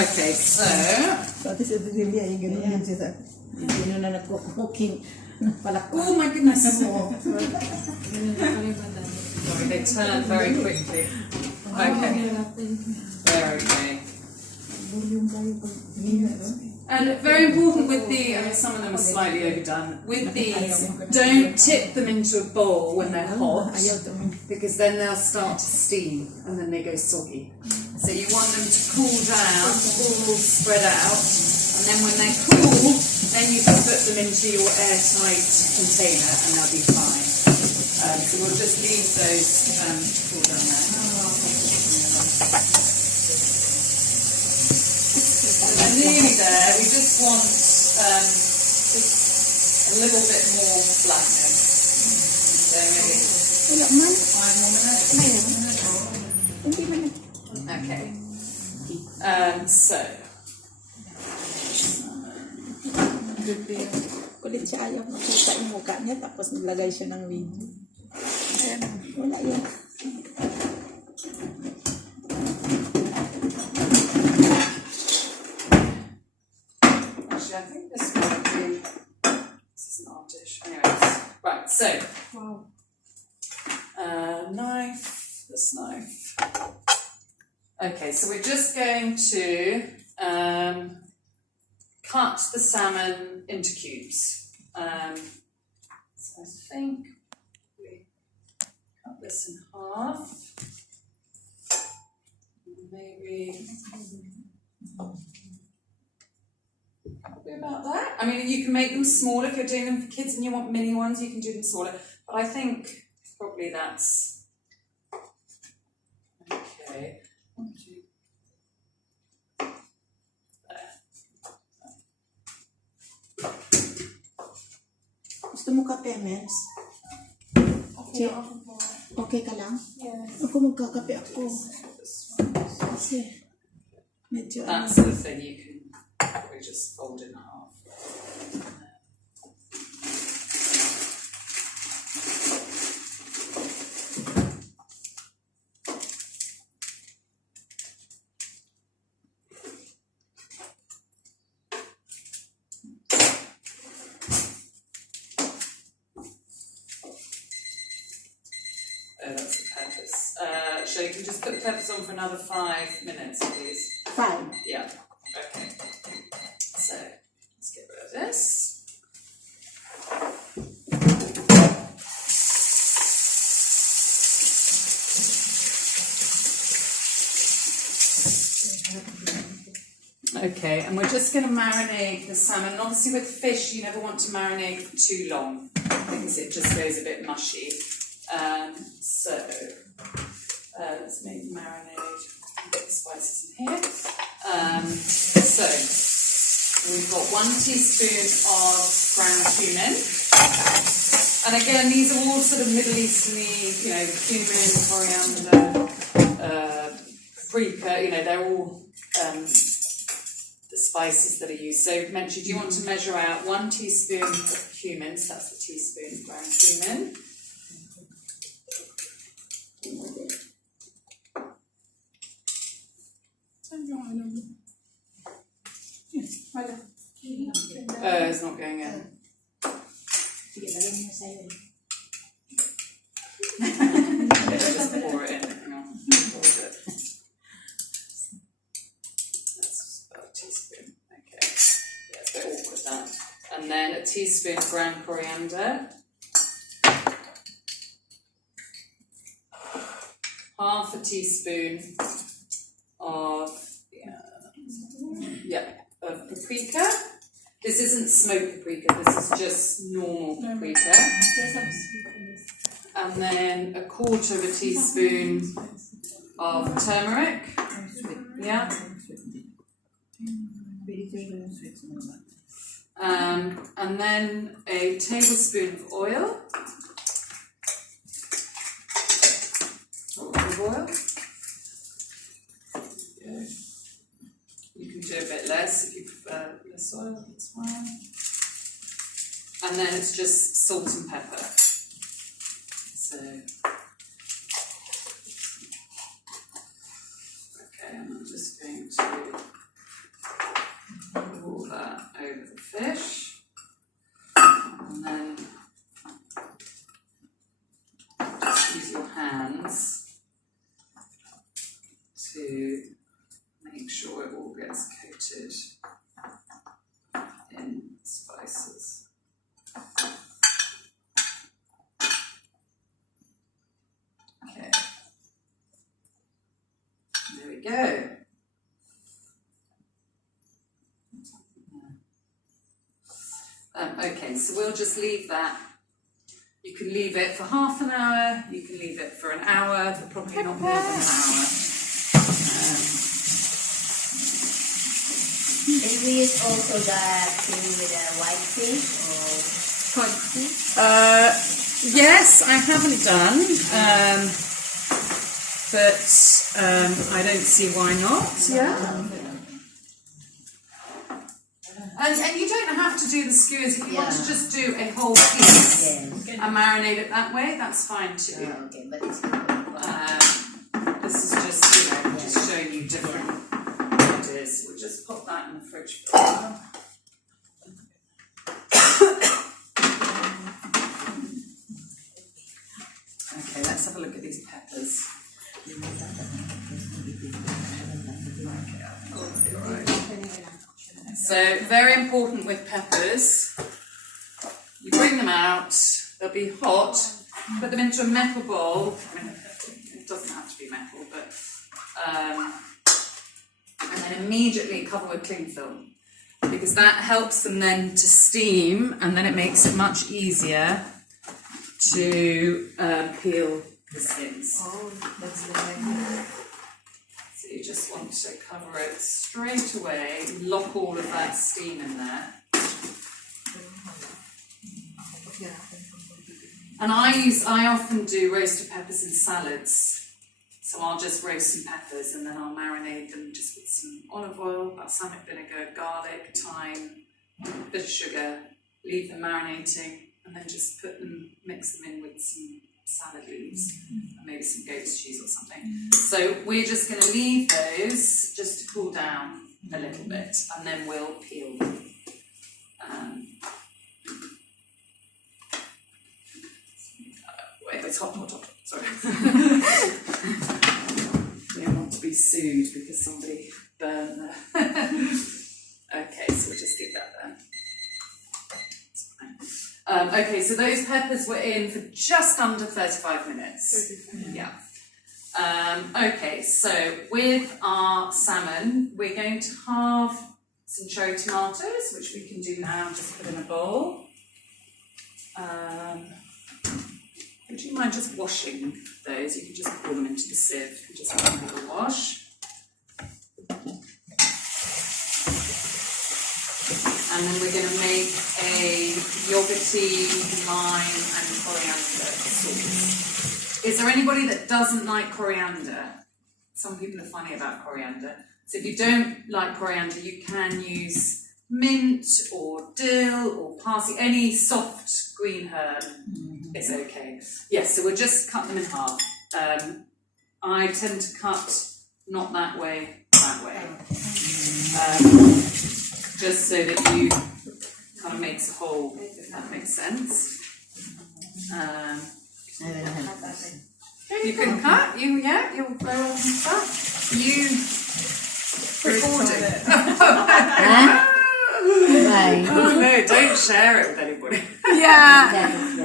Okay, so... Pati si Cecilia, yung ganun yun siya. Hindi na nagko-cooking. Oh my goodness! Sorry, they turn very quickly. Okay. There we go. And very important with the, I mean, some of them are slightly overdone. With these, don't tip them into a bowl when they're hot, because then they'll start to steam and then they go soggy. So you want them to cool down, all spread out, and then when they're cool, then you can put them into your airtight container and they'll be fine. So we'll just leave those to cool down there. Nearly there. We just want just a little bit more blackening. So maybe 5 more minutes. Okay. So. Kulit siya, ayaw makita yung mukha niya, tapos nilagay siya ng video. Ayan, wala yun. Actually, I think this might be, this is an odd dish. Anyways, right, so, knife, this knife. Okay, so we're just going to cut the salmon into cubes. So I think we cut this in half. Maybe probably about that. I mean, you can make them smaller if you're doing them for kids and you want mini ones, you can do them smaller. But I think probably that's okay. 1, 2. Gusto mo kape, Mens? Okay ka lang? Yes. Ako magkakape ako. Kasi medyo That's the thing, you can probably just fold in half. Oh, that's the peppers. So you can just put the peppers on for another 5 minutes, please. 5. Yeah. Okay. So let's get rid of this. Okay, and we're just going to marinate the salmon. And obviously with fish, you never want to marinate for too long because it just goes a bit mushy. So let's make marinade. Put the spices in here. So we've got 1 teaspoon of ground cumin. And again, these are all sort of Middle Eastern-y, you know, cumin, coriander, paprika, you know, they're all the spices that are used. So, Menchi, do you want to measure out 1 teaspoon of cumin? So that's a teaspoon of ground cumin. Oh, it's not going in. Just pour it in. Hang on. Pour it. That's about a teaspoon. Okay. Yeah, it's a bit awkward that. And then a teaspoon of ground coriander. Half a teaspoon of of paprika. This isn't smoked paprika, this is just normal paprika. And then a 1/4 of a teaspoon of turmeric. Yeah. And then a tablespoon of oil. Olive oil. Good. You can do a bit less if you prefer less oil, that's fine. And then it's just salt and pepper. So fish. And then just use your hands to make sure it all gets coated in spices. Okay. There we go. Okay, so we'll just leave that. You can leave it for half an hour, you can leave it for an hour, but probably not more than an hour. Is this also the thing with the white fish or white fish? Yes, I haven't done, but I don't see why not. Yeah. And you don't have to do the skewers if you want to just do a whole piece and marinate it that way. That's fine too. Okay, but it's this is just just showing you different ideas. We'll just pop that in the fridge for a while. Okay, let's have a look at these peppers. So, very important with peppers, you bring them out, they'll be hot, put them into a metal bowl. I mean, it doesn't have to be metal, but and then immediately cover with cling film, because that helps them then to steam, and then it makes it much easier to peel the skins. Oh, that's the idea. So you just want to cover it straight away, lock all of that steam in there. And I often do roasted peppers in salads. So I'll just roast some peppers and then I'll marinate them just with some olive oil, balsamic vinegar, garlic, thyme, a bit of sugar, leave them marinating, and then just mix them in with some salad leaves and maybe some goat's cheese or something. So we're just going to leave those just to cool down a little bit, and then we'll peel them. Wait, it's hot, sorry. We don't want to be sued because somebody burned the... Okay, so we'll just leave that there. Okay, so those peppers were in for just under 35 minutes. Yeah. Okay, so with our salmon, we're going to halve some cherry tomatoes, which we can do now, just put in a bowl. Would you mind just washing those? You can just pour them into the sieve and just have a little wash. And then we're going to make a yogurty, lime and coriander sauce. Is there anybody that doesn't like coriander? Some people are funny about coriander. So if you don't like coriander, you can use mint or dill or parsley, any soft green herb is okay. Yes, so we'll just cut them in half. I tend to cut not that way, that way. Just so that you kind of makes a hole, if that makes sense. You can cut, you're very welcome to cut. You recording. Oh no, don't share it with anybody. Yeah.